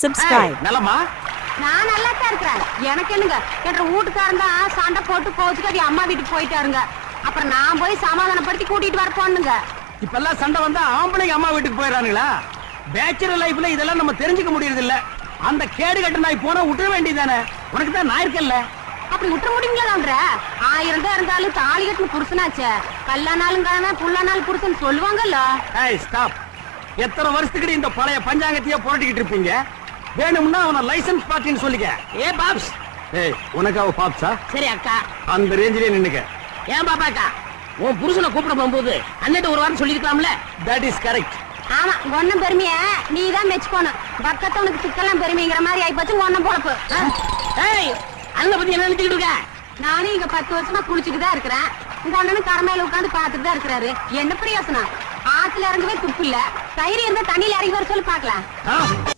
subscribe. நலமா? நான் நல்லா தான் இருக்கிறேன். எனக்கு என்னங்க என்ற வீட்டுக்காரன் தான் சண்டை போட்டு கோச்சுக்கு அம்மா வீட்டுக்கு போயிட்டாருங்க. அப்புறம் நான் போய் சமாதானப்படுத்தி கூட்டிட்டு வர போனுங்க. இப்பெல்லாம் சண்டை வந்தா ஆம்பளைங்க அம்மா வீட்டுக்கு போயிடறானுங்களா? பேச்சுலர் லைஃப்ல இதெல்லாம் நம்ம தெரிஞ்சுக்க முடியறது இல்ல. அந்த கேடு கட்ட நாய் போனா விட்டுற வேண்டியதானே? உனக்கு தான் நான் இருக்கல்ல. அப்படி விட்டுற முடியுங்களான்ற 1000 தான் இருந்தாலும் தாலி கட்டின புருஷனாச்சே. கல்லானாலும் காணாம புல்லானாலும் புருஷன் சொல்லுவாங்கல்ல. ஏய் ஸ்டாப். எத்தனை வருஷத்துக்கு இந்த பழைய பஞ்சாங்கத்தையே புரட்டிக்கிட்டு இருப்பீங்க? வேணும்னா அவன லைசென்ஸ் பார்ட்டின்னு சொல்லிக்க. ஏ பாப்ஸ். ஏய் உனக்கு அவ பாப்ஸா? சரி அக்கா. அந்த ரேஞ்சிலே நின்னுக்க. ஏன் பாப்பாக்கா உன் புருஷனை கூப்பிட போகும்போது அண்ணன் ஒரு வாரம் சொல்லிருக்கலாம்ல. That is correct. ஆமா ஒன்னும் பெருமைய நீ தான் மெச்சுக்கணும். பக்கத்தவனுக்கு சிக்கலாம் பெருமைங்கிற மாதிரி ஆயிப்போச்சு ஒன்னும் பொழப்பு. ஏய் அண்ணனை பத்தி என்ன நினைச்சுக்கிட்டு இருக்க? நானும் இங்க 10 வருஷமா குளிச்சுட்டு தான் இருக்கிறேன். உங்க அண்ணனும் கடமையில உட்காந்து பாத்துட்டு தான் இருக்கிறாரு. என்ன பிரயோசனம்? ஆத்துல இறங்கவே துப்பு இல்ல. தயிர் இருந்தா தண்ணியில இறங்கி வர சொல்லி பாக்கலாம்.